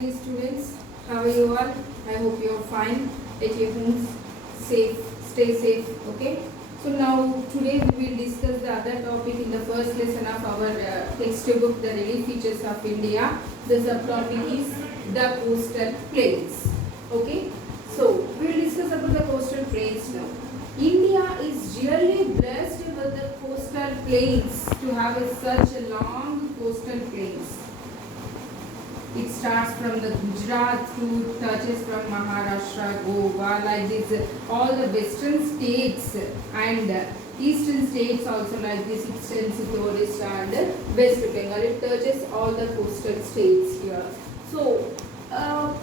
Hey students, how are you all? I hope you are fine at your homes, safe, stay safe, okay? So now today we will discuss the other topic in the first lesson of our textbook, the relief features of India. The subtopic is the coastal plains, okay? So we will discuss about the coastal plains now. India is really blessed with the coastal plains to have such a long coastal plains. It starts from the Gujarat through touches from Maharashtra, Goa, like this, all the western states and eastern states also like this extends tourist and West Bengal. It touches all the coastal states here. So,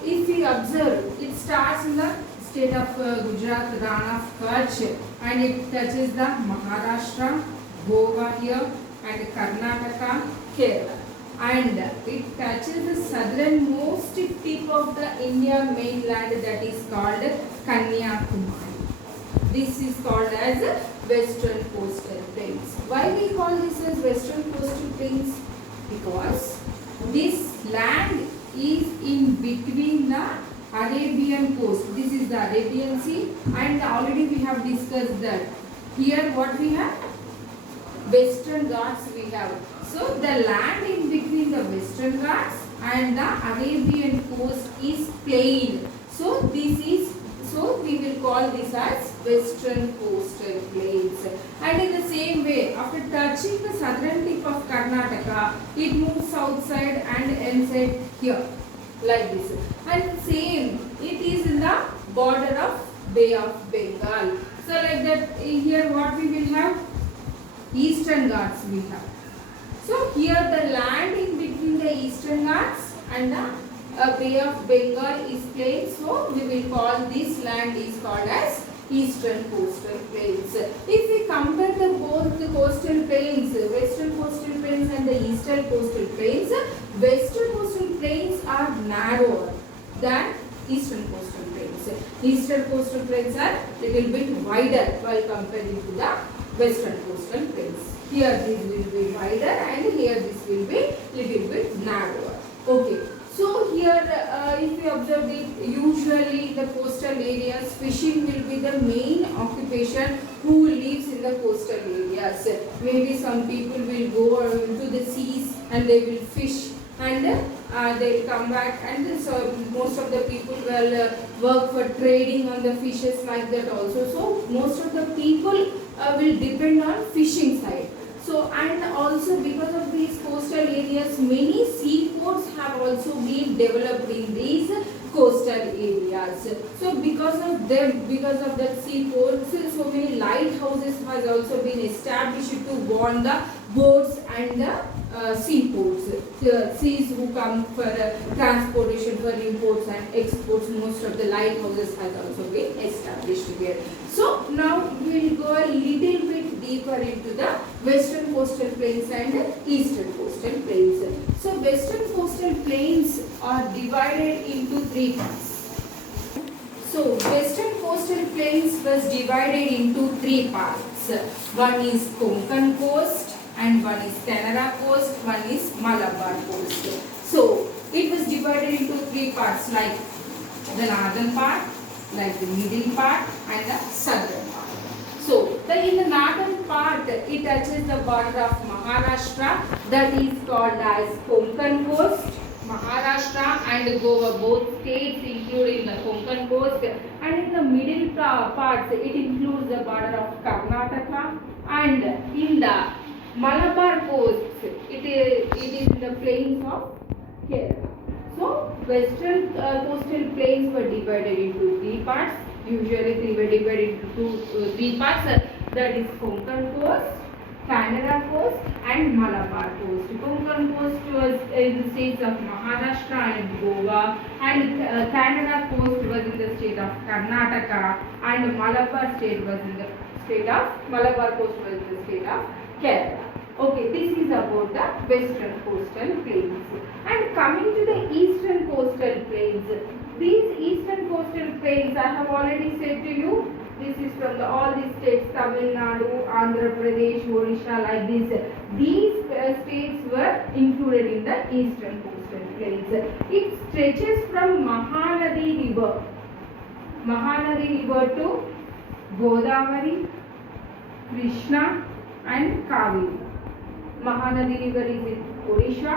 if we observe, it starts in the state of Gujarat, Ran of Kutch, and it touches the Maharashtra, Goa here, and Karnataka, Kerala. And it touches the southernmost tip of the India mainland, that is called Kanyakumari. This is called as Western Coastal Plains. Why we call this as Western Coastal Plains? Because this land is in between the Arabian coast. This is the Arabian Sea, and already we have discussed that. Here what we have? Western Ghats we have. So the land in between the Western Ghats and the Arabian coast is plain. So we will call this as Western Coastal Plains. And in the same way, after touching the southern tip of Karnataka, it moves south side and ends at here, like this. And same, it is in the border of Bay of Bengal. So like that, here what we will have? Eastern Ghats we have. So here the land in between the Eastern Ghats and the Bay of Bengal is plain. So we will call this land is called as Eastern Coastal Plains. If we compare both the coastal plains, Western Coastal Plains and the Eastern Coastal Plains, Western Coastal Plains are narrower than Eastern Coastal Plains. Eastern Coastal Plains are little bit wider while comparing to the Western Coastal Plains. Here this will be wider and here this will be little bit narrower. Okay. So here if you observe it, usually the coastal areas fishing will be the main occupation who lives in the coastal areas. Maybe some people will go into the seas and they will fish and they will come back, and so most of the people will work for trading on the fishes like that also. So most of the people will depend on fishing side. So and also because of these coastal areas, many seaports have also been developed in these coastal areas. So because of them, because of that seaports, so many lighthouses has also been established to warn the boats and the seaports. The seas who come for transportation for imports and exports, most of the lighthouses has also been established here. So now we will go a little bit deeper into the Western Coastal Plains and Eastern Coastal Plains. So Western Coastal Plains are divided into three parts. So Western Coastal Plains was divided into three parts. One is Konkan Coast, and one is Canara Coast, one is Malabar Coast. So it was divided into three parts, like the northern part, like the middle part, and the southern part. So in the northern part, it touches the border of Maharashtra, that is called as Konkan Coast. Maharashtra and Goa, both states included in the Konkan Coast, and in the middle part, it includes the border of Karnataka, and in the Malabar Coast, it is in the plains of Kerala. So Western coastal plains were divided into three parts. Usually they were divided into three parts. That is Konkan Coast, Canara Coast, and Malabar Coast. Konkan Coast was in the states of Maharashtra and Goa, and Canara Coast was in the state of Karnataka, and Malabar state was in the state of Malabar Coast was in the state of Kerala. Okay, this is about the Western Coastal Plains. And coming to the Eastern Coastal Plains, these Eastern Coastal Plains, I have already said to you, this is from all these states, Tamil Nadu, Andhra Pradesh, Odisha, like this. These states were included in the Eastern Coastal plains. It stretches from Mahanadi River to Godavari, Krishna and Kaveri. Mahanadi River is in Odisha.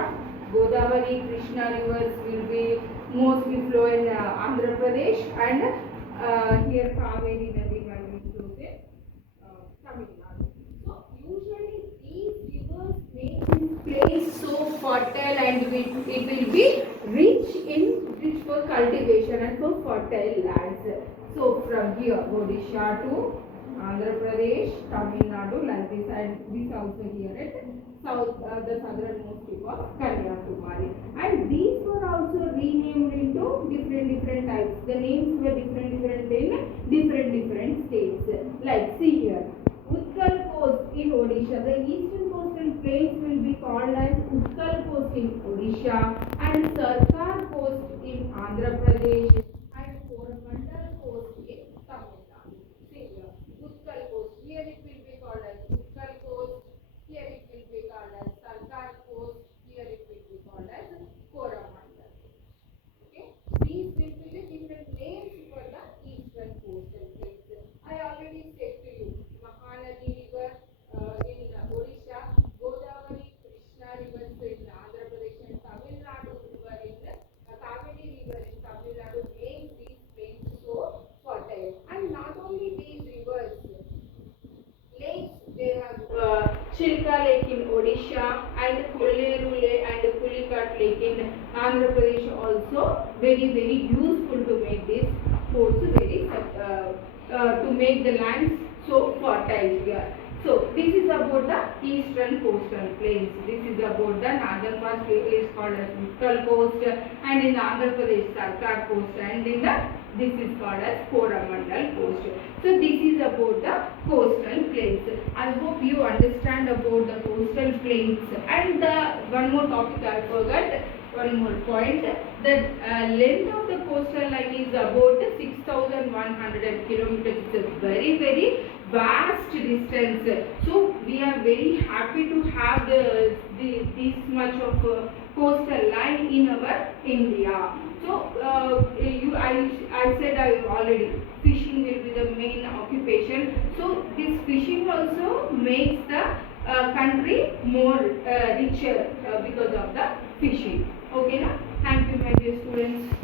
Godavari, Krishna rivers will be mostly flow in Andhra Pradesh, and here Kaveri Nadi flows in Tamil Nadu. So usually these rivers make this place so fertile, and it will be rich for cultivation and for fertile lands. So from here Odisha to Andhra Pradesh, Tamil Nadu, like this, and this also here at south, the southernmost tip of Kanyakumari. And these were also renamed into different types. The names were different in different states. Like see here, Utkal Coast in Odisha. The eastern coastal plains will be called as Utkal Coast in Odisha, and Sarkar Coast in Andhra Pradesh, and Coromandel Coast in Tamil Nadu. See here, Utkal Coast. Here it will be called as Utkal Coast. Here it will be called as Sarkar Coast. Here it will be called as Coromandel. Okay, these will be the different names for the eastern coastal plains. I already said to you, Mahanadi River in Odisha, Godavari, Krishna rivers in Andhra Pradesh, and Tamil Nadu river in Kaveri river in Tamil Nadu make these plains so fertile. And not only these rivers, lakes, they have Chilka Lake in Odisha, and Kolleru Lake and Pulicat Lake in Andhra Pradesh also very useful to make this coast to make the lands so fertile here. So this is about the eastern coastal plains. This is about the northern part is called as Utkal Coast, and in Andhra Pradesh Sarkar Coast, and in this is called as Coromandel Coast. So this is about the coastal plains. I hope you understand about the coastal plains. And one more topic I forgot. One more point, the length of the coastal line is about 6,100 kilometers. It's a very vast distance. So we are very happy to have this much of coastal line in our India. So I said already, fishing will be the main occupation. So this fishing also makes the country more richer because of the fishing. Okay, na? Thank you, my dear students.